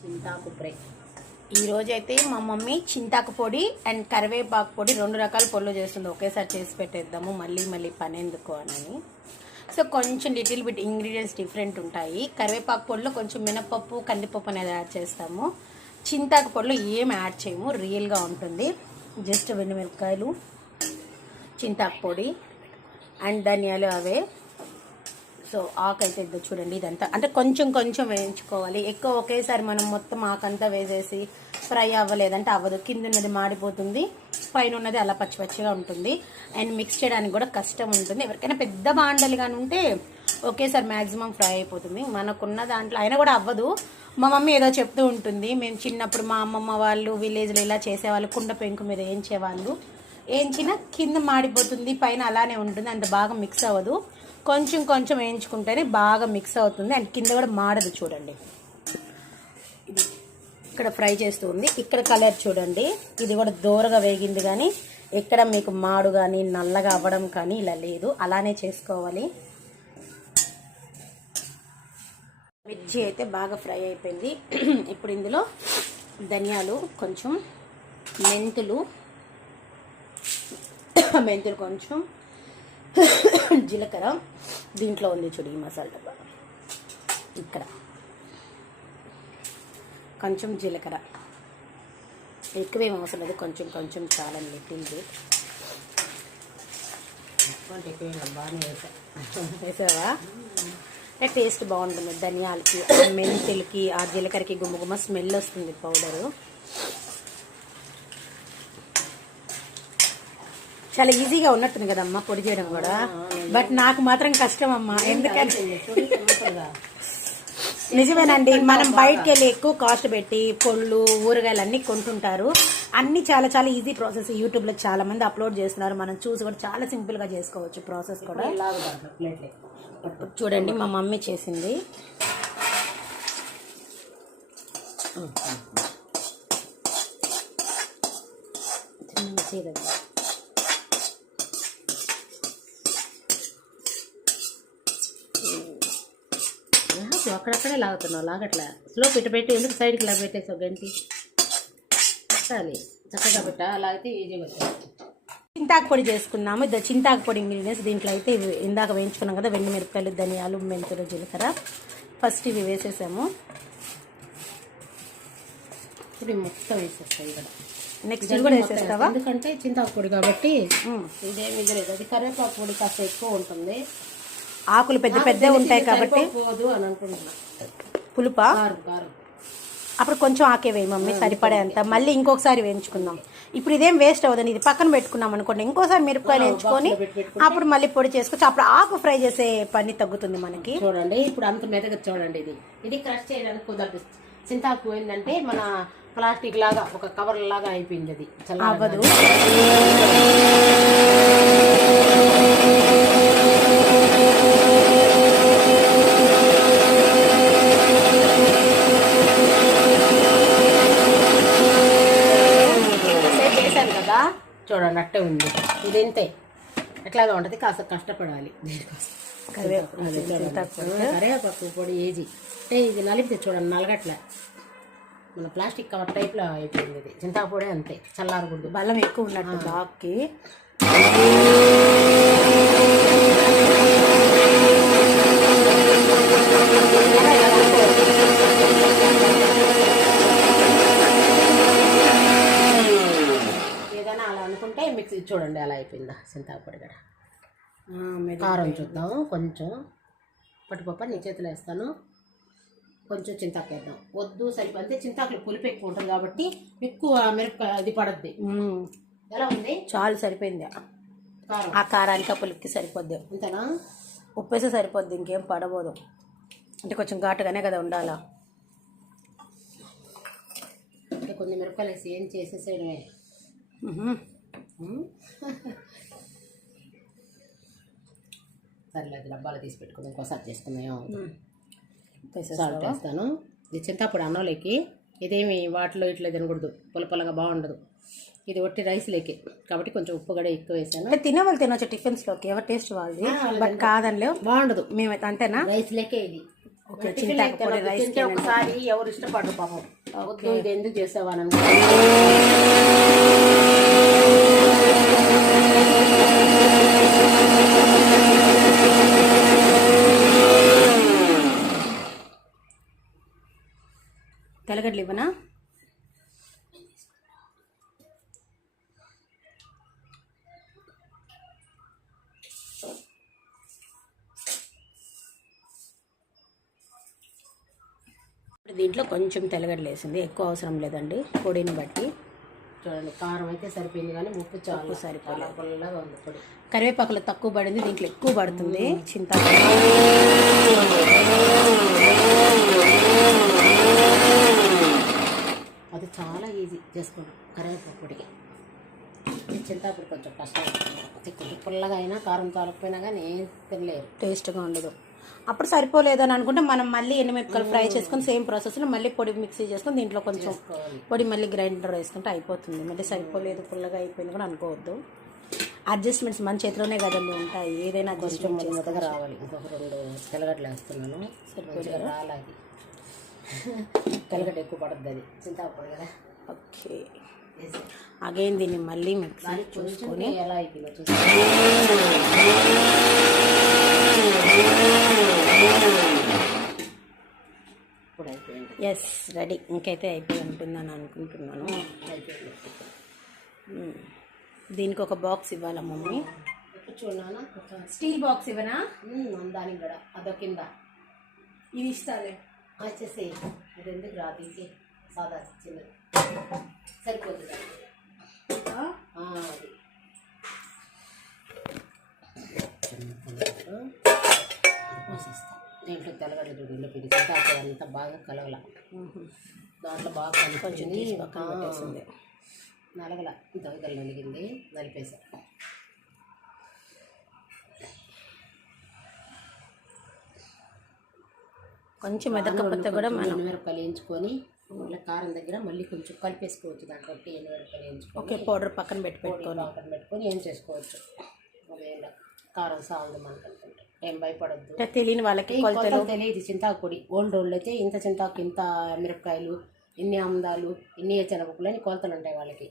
చింతాకు ఫ్రై. ఈరోజు అయితే మా మమ్మీ చింతాకు పొడి అండ్ కరివేపాకు పొడి 2 రకాల పొడులు చేస్తుంది. ఒకేసారి చేసి పెట్టేద్దాము, మళ్ళీ మళ్ళీ పని ఎందుకు అని. సో కొంచెం లిటిల్ బిట్ ఇంగ్రీడియంట్స్ డిఫరెంట్ ఉంటాయి. కరివేపాకు పొడిలో కొంచెం మినపప్పు, కందిపప్పు అనేది యాడ్ చేస్తాము. చింతాకు పొడిలో ఏం యాడ్ చేయము, రియల్గా ఉంటుంది. జస్ట్ వెన్నమిరపకాయలు, చింతాకు పొడి అండ్ ధనియాలు అవే. సో ఆకైతే ఇద్దా చూడండి, ఇదంతా అంటే కొంచెం కొంచెం వేయించుకోవాలి. ఎక్కువ ఒకేసారి మనం మొత్తం ఆకంతా వేసేసి ఫ్రై అవ్వలేదంటే అవ్వదు. కింద ఉన్నది మాడిపోతుంది, పైన ఉన్నది అలా పచ్చి పచ్చిగా ఉంటుంది. అండ్ మిక్స్ చేయడానికి కూడా కష్టం ఉంటుంది. ఎవరికైనా పెద్ద బాండలు కానీ ఉంటే ఒకేసారి మ్యాక్సిమం ఫ్రై అయిపోతుంది. మనకున్న దాంట్లో అయినా కూడా అవ్వదు. మా మమ్మీ ఏదో చెప్తూ ఉంటుంది, మేము చిన్నప్పుడు మా అమ్మమ్మ వాళ్ళు విలేజ్లో ఇలా చేసేవాళ్ళు, కుండ పెంకు మీద వేయించేవాళ్ళు. వేయించినా కింద మాడిపోతుంది, పైన అలానే ఉంటుంది, అంత బాగా మిక్స్ అవ్వదు. కొంచెం కొంచెం వేయించుకుంటేనే బాగా మిక్స్ అవుతుంది అండ్ కింద కూడా మాడదు. చూడండి, ఇది ఇక్కడ ఫ్రై చేస్తుంది, ఇక్కడ కలర్ చూడండి, ఇది కూడా దూరగా వేగింది. కానీ ఎక్కడ మీకు మాడు కానీ నల్లగా అవ్వడం కానీ ఇలా లేదు, అలానే చేసుకోవాలి. మిర్చి అయితే బాగా ఫ్రై అయిపోయింది. ఇప్పుడు ఇందులో ధనియాలు, కొంచెం మెంతులు కొంచెం, జీలకర్ర దీంట్లో ఉంది చూడు, ఈ మసాలా డబ్బా. ఇక్కడ కొంచెం జీలకర్ర, ఎక్కువేం అవసరం లేదు, కొంచెం కొంచెం చాలా లిటిల్ బిట్. బాగానే వేసావా? టేస్ట్ బాగుంటుంది. ధనియాలకి, మెంతులకి, ఆ జీలకర్రకి గుమ్మ స్మెల్ వస్తుంది పౌడరు. చాలా ఈజీగా ఉన్నట్టుంది కదమ్మా పొడి చేయడం కూడా, బట్ నాకు మాత్రం కష్టం అమ్మా. ఎందుకంటే నిజమేనండి, మనం బయటకు వెళ్ళి ఎక్కువ కాస్ట్ పెట్టి పొళ్ళు ఊరగాయలు అన్నీ కొంటుంటారు. అన్ని చాలా చాలా ఈజీ ప్రాసెస్. యూట్యూబ్లో చాలా మంది అప్లోడ్ చేస్తున్నారు, మనం చూసి కూడా చాలా సింపుల్గా చేసుకోవచ్చు ప్రాసెస్ కూడా. ఇప్పుడు చూడండి మా మమ్మీ చేసింది. అక్కడక్కడే లాగుతున్నావు, లాగట్లా స్లో పెట్టి ఎందుకు సైడ్కి ఇలా పెట్టేసావు గంటి చాలి చక్కగా పెట్టా, లాగితే ఈజీగా వచ్చాయి. చింతాకు పొడి చేసుకున్నాము. చింతాకు పొడి ఇంగ్రీడియంట్స్ దీంట్లో అయితే ఇందాక వేయించుకున్నాం కదా, వెన్నమిరపకాయలు, ధనియాలు, మెంతులు, జీలకర్ర. ఫస్ట్ ఇవి వేసేసాము. ఇప్పుడు మొత్తం వేసేస్తాయి ఇక్కడ. నెక్స్ట్ ఇది కూడా వేసేస్తావా? ఎందుకంటే చింతాకు పొడి కాబట్టి ఇదేమి లేదు. అది కరివేపాకు పొడి కాస్త ఎక్కువ ఉంటుంది, ఆకులు పెద్ద పెద్ద ఉంటాయి కాబట్టి పోదు అని అనుకుంటున్నా. పులుపా? అప్పుడు కొంచెం ఆకే వేయి మమ్మీ, సరిపడే అంత. మళ్ళీ ఇంకొకసారి వేయించుకుందాం. ఇప్పుడు ఇదేం వేస్ట్ అవ్వదని ఇది పక్కన పెట్టుకున్నాం అనుకోండి, ఇంకోసారి మిరపకాయలు వేయించుకొని అప్పుడు మళ్ళీ పొడి చేసుకోవచ్చు. అప్పుడు ఆకు ఫ్రై చేసే పని తగ్గుతుంది మనకి. చూడండి ఇప్పుడు అంత మెదగ చూడండి. ఇది క్రష్ చేయడానికి కుదరదు. చింతాకు ఏంటంటే మన ప్లాస్టిక్ లాగా ఒక కవర్ లాగా అయిపోయింది, అది అవ్వదు. చూడండి అట్టే ఉంది. ఇది ఇంతే ఎట్లాగా ఉంటుంది, కాస్త కష్టపడాలి దీనికోసం. కరివేపాకు పొడి ఏజీ అంటే ఇది నలిపితే చూడండి నలగట్లే, మన ప్లాస్టిక్ కవర్ టైప్లో అయిపోయింది. ఇది చింతాకు పొడి అంతే, చల్లారకూడదు, బలం ఎక్కువ ఉన్నట్టు బాక్కి. మిక్సీ చూడండి అలా అయిపోయిందా చింతాకు పొడి కూడా. కారం చూద్దాం, కొంచెం పట్టుపప్ప నీ చేతిలో వేస్తాను, కొంచెం చింతాకు వేద్దాం. వద్దు సరిపోతే చింతాకులు పులుపు ఎక్కువ ఉంటుంది కాబట్టి ఎక్కువ మిరపకాయ అది పడద్ది. ఎలా ఉంది? చాలు సరిపోయింది. ఆ కారానికి ఆ పులుపుకి సరిపోద్ది. అంతేనా? ఉప్పు వేస్తే సరిపోద్ది, ఇంకేం పడబోదు. అంటే కొంచెం ఘాటుగానే కదా ఉండాలా. అంటే కొన్ని మిరపకాయలు వేసి ఏం చేసేసేయడమే. సర్లేదు, డబ్బాలు తీసి పెట్టుకుందాం, ఇంకోసారి చేసుకుందాం. సాల్ట్ వేస్తాను. ఇది చింతాపొడి అన్నంలోకి, ఇదేమి వాటిలో ఇట్లా తినకూడదు, పులపలగా బాగుండదు. ఇది ఒట్టి రైస్ లేకే కాబట్టి కొంచెం ఉప్పు కూడా ఎక్కువ వేసాను. తినవాళ్ళు తినొచ్చు టిఫిన్స్లోకి, ఎవరి టేస్ట్ వాళ్ళది, బట్ కాదని లేవు బాగుండదు మేమైతే. అంతేనా? రైస్ లేకే ఇది ఓకే టిఫిన్ చింతాకు పొడి రైస్ తింటే ఒకసారి ఎవరు ఇష్టపడరు పాపం. వద్దు ఇది ఎందుకు చేసావని తెల్లగడ్డలు ఇవ్వనా? దీంట్లో కొంచెం తెల్లగడ్డలు వేసింది, ఎక్కువ అవసరం లేదండి పొడిని బట్టి. చూడండి కారం అయితే సరిపోయింది కానీ ఉప్పు చాలా సరిపోలేదు. పుల్లగా ఉంది పొడి. కరివేపాకులో తక్కువ పడింది, దీంట్లో ఎక్కువ పడుతుంది చింతాకు. అది చాలా ఈజీ చేసుకోండి కరివేపాకు పొడి. చింతాకుడు కొంచెం కష్టం, కొంచెం పుల్లగా అయినా కారం చాలకపోయినా కానీ ఏం తినలేరు, టేస్ట్గా ఉండదు. అప్పుడు సరిపోలేదని అనుకుంటే మనం మళ్ళీ ఎండుమిరపకాయలు ఫ్రై చేసుకొని సేమ్ ప్రాసెస్లో మళ్ళీ పొడి మిక్సీ చేసుకొని దీంట్లో కొంచెం పొడి మళ్ళీ గ్రైండర్ వేసుకుంటే అయిపోతుంది. మళ్ళీ సరిపోలేదు పుల్లగా అయిపోయింది కూడా అనుకోవద్దు. అడ్జస్ట్మెంట్స్ మన చేతిలోనే కదండి ఉంటాయి, ఏదైనా అడ్జస్ట్మెంట్ మొదటగా రావాలి. ఇంకొక 2 తెల్లగడ్డలు వేస్తున్నాను, సరిపోతుంది రాలాగి. తెల్లగడ్డ ఎక్కువ పడుతుంది అది చింతాకు కదా. ఓకే అగైన్ దీన్ని మళ్ళీ మిక్సీ చూసుకొని ఎలా అయిపోయిందో ఇప్పుడు అయిపోయింది. ఎస్ రెడీ, ఇంకైతే అయిపోయి ఉంటుందని అనుకుంటున్నాను. దీనికి ఒక బాక్స్ ఇవ్వాలా మమ్మీ? చూడనా స్టీల్ బాక్స్ ఇవ్వనా? దానికి కూడా అదో కింద ఇది ఇస్తాలే వచ్చేసి అది ఎందుకు రాదు, ఇంకే సాదా చిన్న సరిపోతుంది అది. దీంట్లో తెల్లగడ్డ గుడిలో పిలిచి అంతా బాగా కలగల, దాంట్లో బాగా కలుపుకొని పెట్టేసింది. నలగల దొంగలు నలిగింది, నలిపేసా. కొంచెం మెదకపోతే కూడా మనం ఎండుమిరపకాయలు వేయించుకొని మళ్ళీ కారం దగ్గర మళ్ళీ కొంచెం కలిపేసుకోవచ్చు. దాంట్లో ఎండుమిరపకాయలు వేయించుకొని ఓకే పౌడర్ పక్కన పెట్టుకొని ఏం చేసుకోవచ్చు. అదేలా కారం సాగుంది మనకు అనుకుంటే ఏం భయపడద్దు. తెలియని వాళ్ళకి కొలతలు తెలియదు. చింతాకు పొడి ఓల్డ్ రోళ్ళు అయితే ఇంత చింతాకు ఇంత మిరపకాయలు, ఇన్ని ఆముదాలు, ఇన్ని శనగపప్పులు అని కొలతలు ఉంటాయి వాళ్ళకి.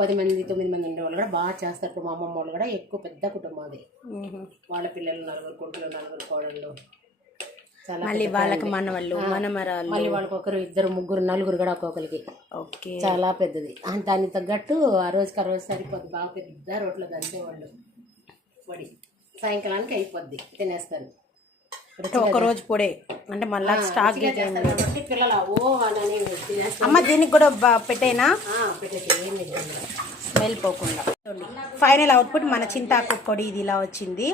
10 మంది 9 మంది ఉండేవాళ్ళు కూడా బాగా చేస్తారు. ఇప్పుడు మా అమ్మమ్మ వాళ్ళు కూడా ఎక్కువ పెద్ద కుటుంబం అది. వాళ్ళ పిల్లలు 4 కొడుకులు 4 కోడళ్ళు, మళ్ళీ వాళ్ళకి మనవాళ్ళు మనమరాలు, మళ్ళీ వాళ్ళకి 1 2 3 4 కూడా ఒక్కొక్కరికి. ఓకే చాలా పెద్దది. దానికి తగ్గట్టు ఆ రోజుకి ఆ రోజు సరిపోద్ది. బాగా పెద్ద రోట్లో దంచేవాళ్ళు పొడి, సాయంకాలానికి అయిపోద్ది, తినేస్తారు. ఒక రోజు పొడే అంటే మళ్ళీ స్టాక్ పిల్లలు ఓ అని తినేస్తారు. అమ్మ దీనికి కూడా పెట్టేనా పెట్టేసి స్మెల్ పోకుండా. ఫైనల్ అవుట్పుట్ మన చింతాకు పొడి ఇది ఇలా వచ్చింది.